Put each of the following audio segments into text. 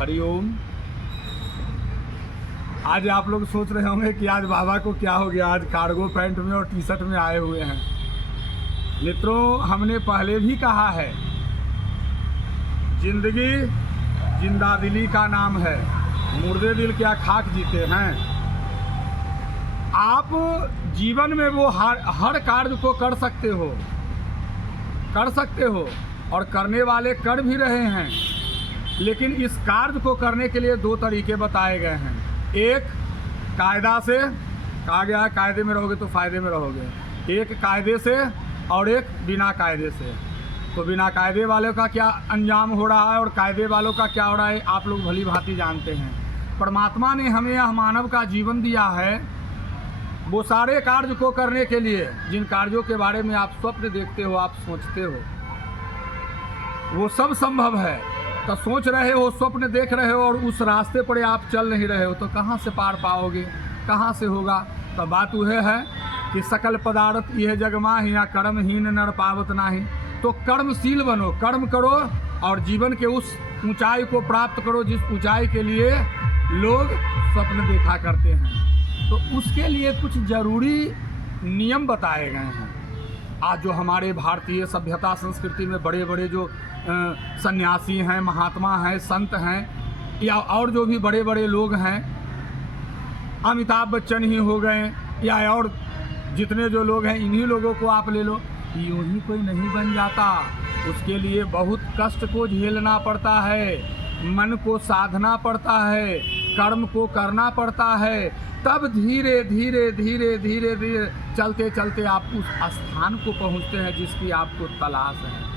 हरिओम। आज आप लोग सोच रहे होंगे कि आज बाबा को क्या हो गया, आज कार्गो पैंट में और टी शर्ट में आए हुए हैं। मित्रों, हमने पहले भी कहा है, जिंदगी जिंदा दिली का नाम है, मुर्दे दिल क्या खाक जीते हैं। आप जीवन में वो हर कार्य को कर सकते हो और करने वाले कर भी रहे हैं, लेकिन इस कार्य को करने के लिए दो तरीके बताए गए हैं। एक कायदा से, कहा गया है कायदे में रहोगे तो फायदे में रहोगे, एक कायदे से और एक बिना कायदे से। तो बिना कायदे वालों का क्या अंजाम हो रहा है और कायदे वालों का क्या हो रहा है, आप लोग भली भांति जानते हैं। परमात्मा ने हमें यह मानव का जीवन दिया है वो सारे कार्य को करने के लिए जिन कार्यों के बारे में आप स्वप्न देखते हो, आप सोचते हो, वो सब संभव है। तो सोच रहे हो, स्वप्न देख रहे हो और उस रास्ते पर आप चल नहीं रहे हो, तो कहाँ से पार पाओगे, कहाँ से होगा। तो बात वह है कि सकल पदार्थ यह जगमा ही या कर्महीन नर पावत नाही। तो कर्मशील बनो, कर्म करो और जीवन के उस ऊंचाई को प्राप्त करो जिस ऊंचाई के लिए लोग स्वप्न देखा करते हैं। तो उसके लिए कुछ जरूरी नियम बताए गए हैं। आज जो हमारे भारतीय सभ्यता संस्कृति में बड़े बड़े जो सन्यासी हैं, महात्मा हैं, संत हैं, या और जो भी बड़े बड़े लोग हैं, अमिताभ बच्चन ही हो गए या और जितने जो लोग हैं, इन्हीं लोगों को आप ले लो, यूँ ही कोई नहीं बन जाता। उसके लिए बहुत कष्ट को झेलना पड़ता है, मन को साधना पड़ता है, कर्म को करना पड़ता है, तब धीरे धीरे धीरे धीरे धीरे चलते चलते आप उस स्थान को पहुंचते हैं जिसकी आपको तलाश है।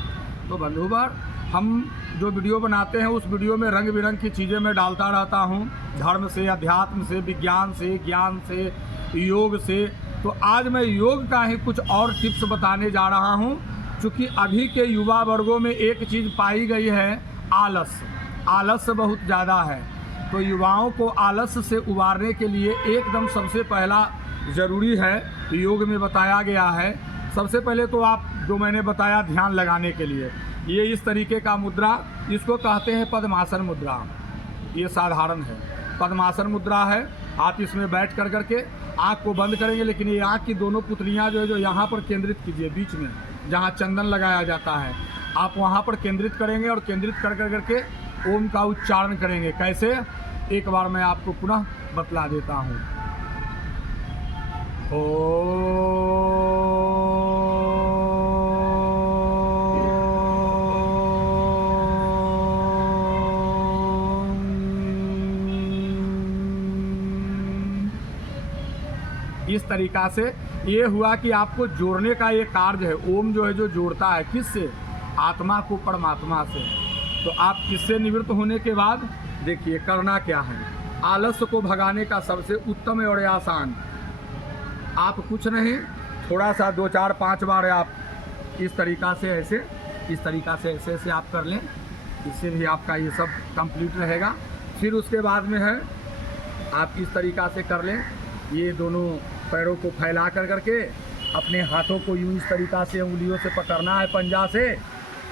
तो बंधुवर, हम जो वीडियो बनाते हैं उस वीडियो में रंग बिरंग की चीज़ें मैं डालता रहता हूं, धर्म से, अध्यात्म से, विज्ञान से, ज्ञान से, योग से। तो आज मैं योग का ही कुछ और टिप्स बताने जा रहा हूं। चूँकि अभी के युवा वर्गों में एक चीज़ पाई गई है, आलस्य बहुत ज़्यादा है। तो युवाओं को आलस्य से उबारने के लिए एकदम सबसे पहला ज़रूरी है, योग में बताया गया है। सबसे पहले तो आप जो मैंने बताया ध्यान लगाने के लिए, ये इस तरीके का मुद्रा, इसको कहते हैं पद्मासन मुद्रा। ये साधारण है, पद्मासन मुद्रा है। आप इसमें बैठ कर करके आँख को बंद करेंगे, लेकिन ये आँख की दोनों पुतलियाँ जो है जो यहाँ पर केंद्रित कीजिए, बीच में जहाँ चंदन लगाया जाता है आप वहाँ पर केंद्रित करेंगे और केंद्रित कर करके ओम का उच्चारण करेंगे। कैसे, एक बार मैं आपको पुनः बतला देता हूँ। इस तरीक़ा से ये हुआ कि आपको जोड़ने का ये कार्य है। ओम जो है जो जोड़ता है किससे, आत्मा को परमात्मा से। तो आप इससे निवृत्त होने के बाद देखिए करना क्या है। आलस्य को भगाने का सबसे उत्तम और आसान, आप कुछ नहीं, थोड़ा सा 2 4 5 बार आप इस तरीक़ा से ऐसे, इस तरीक़ा से ऐसे ऐसे आप कर लें, इससे भी आपका ये सब कंप्लीट रहेगा। फिर उसके बाद में है आप इस तरीक़ा से कर लें, ये दोनों पैरों को फैला कर करके अपने हाथों को यूँ इस तरीक़ा से उंगलियों से पकड़ना है पंजा से,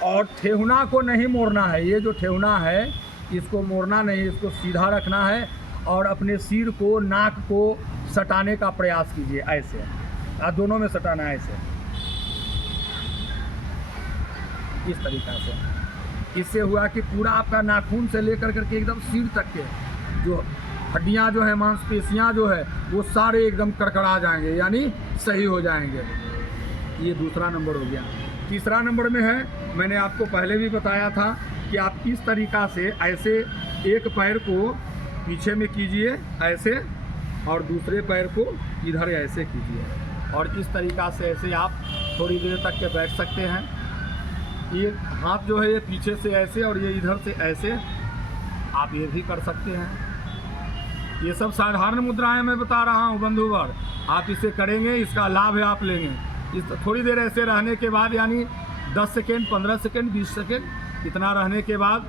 और ठेहुना को नहीं मोड़ना है। ये जो ठेहुना है इसको मोड़ना नहीं, इसको सीधा रखना है और अपने सिर को, नाक को सटाने का प्रयास कीजिए, ऐसे दोनों में सटाना है, ऐसे इस तरीक़ा से। इससे हुआ कि पूरा आपका नाखून से लेकर करके एकदम सिर तक के जो हड्डियां जो है, मांसपेशियां जो है, वो सारे एकदम कड़कड़ा जाएंगे, यानी सही हो जाएंगे। ये दूसरा नंबर हो गया। तीसरा नंबर में है, मैंने आपको पहले भी बताया था कि आप इस तरीक़ा से ऐसे एक पैर को पीछे में कीजिए ऐसे, और दूसरे पैर को इधर ऐसे कीजिए, और इस तरीक़ा से ऐसे आप थोड़ी देर तक के बैठ सकते हैं। ये हाथ जो है ये पीछे से ऐसे और ये इधर से ऐसे, आप ये भी कर सकते हैं। ये सब साधारण मुद्राएं मैं बता रहा हूँ बंधुवर, आप इसे करेंगे, इसका लाभ है आप लेंगे। इस थोड़ी देर ऐसे रहने के बाद, यानी 10 सेकेंड, 15 सेकेंड, 20 सेकेंड, इतना रहने के बाद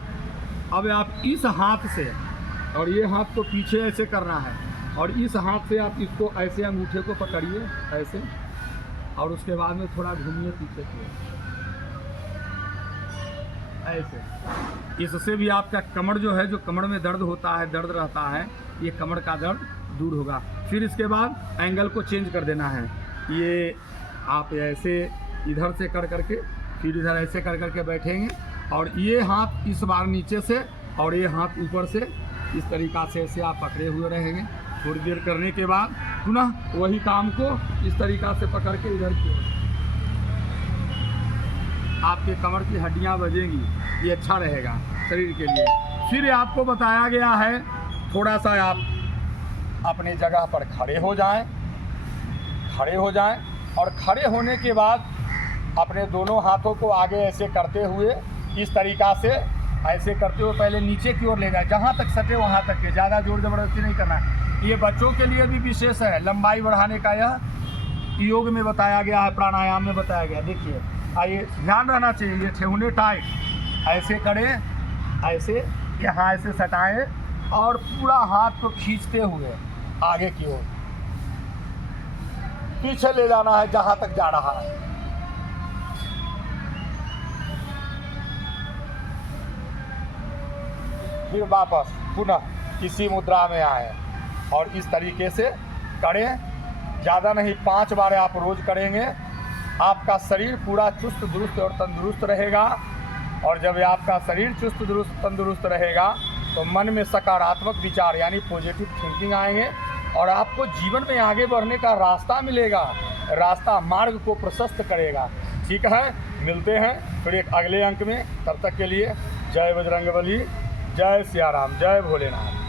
अब आप इस हाथ से, और ये हाथ को पीछे ऐसे करना है, और इस हाथ से आप इसको ऐसे अंगूठे को पकड़िए ऐसे, और उसके बाद में थोड़ा घूमिए पीछे की ऐसे। इससे भी आपका कमर जो है, जो कमर में दर्द होता है, दर्द रहता है, ये कमर का दर्द दूर होगा। फिर इसके बाद एंगल को चेंज कर देना है। ये आप ऐसे इधर से कर करके फिर इधर ऐसे कर करके बैठेंगे और ये हाथ इस बार नीचे से और ये हाथ ऊपर से इस तरीक़ा से ऐसे आप पकड़े हुए रहेंगे। थोड़ी देर करने के बाद पुनः वही काम को इस तरीक़ा से पकड़ के इधर की ओर आपके कमर की हड्डियां बजेंगी, ये अच्छा रहेगा शरीर के लिए। फिर आपको बताया गया है थोड़ा सा आप अपने जगह पर खड़े हो जाएं और खड़े होने के बाद अपने दोनों हाथों को आगे ऐसे करते हुए इस तरीक़ा से ऐसे करते हुए पहले नीचे की ओर ले जाए, जहाँ तक सटे वहाँ तक के, ज़्यादा जोर ज़बरदस्ती नहीं करना है। ये बच्चों के लिए भी विशेष है, लंबाई बढ़ाने का यह योग में बताया गया है, प्राणायाम में बताया गया। देखिए आइए, ध्यान रहना चाहिए, ये ठेहुने टाइट ऐसे करें, ऐसे यहाँ ऐसे सटाएं और पूरा हाथ को खींचते हुए आगे की ओर पीछे ले जाना है जहाँ तक जा रहा है। फिर वापस पुनः इसी मुद्रा में आए और इस तरीके से करें। ज़्यादा नहीं, 5 बार आप रोज़ करेंगे, आपका शरीर पूरा चुस्त दुरुस्त और तंदुरुस्त रहेगा। और जब आपका शरीर चुस्त दुरुस्त तंदुरुस्त रहेगा तो मन में सकारात्मक विचार यानी पॉजिटिव थिंकिंग आएंगे और आपको जीवन में आगे बढ़ने का रास्ता मिलेगा, रास्ता मार्ग को प्रशस्त करेगा। ठीक है, मिलते हैं फिर एक अगले अंक में। तब तक के लिए जय बजरंगबली, जय सिया राम, जय भोलेनाथ।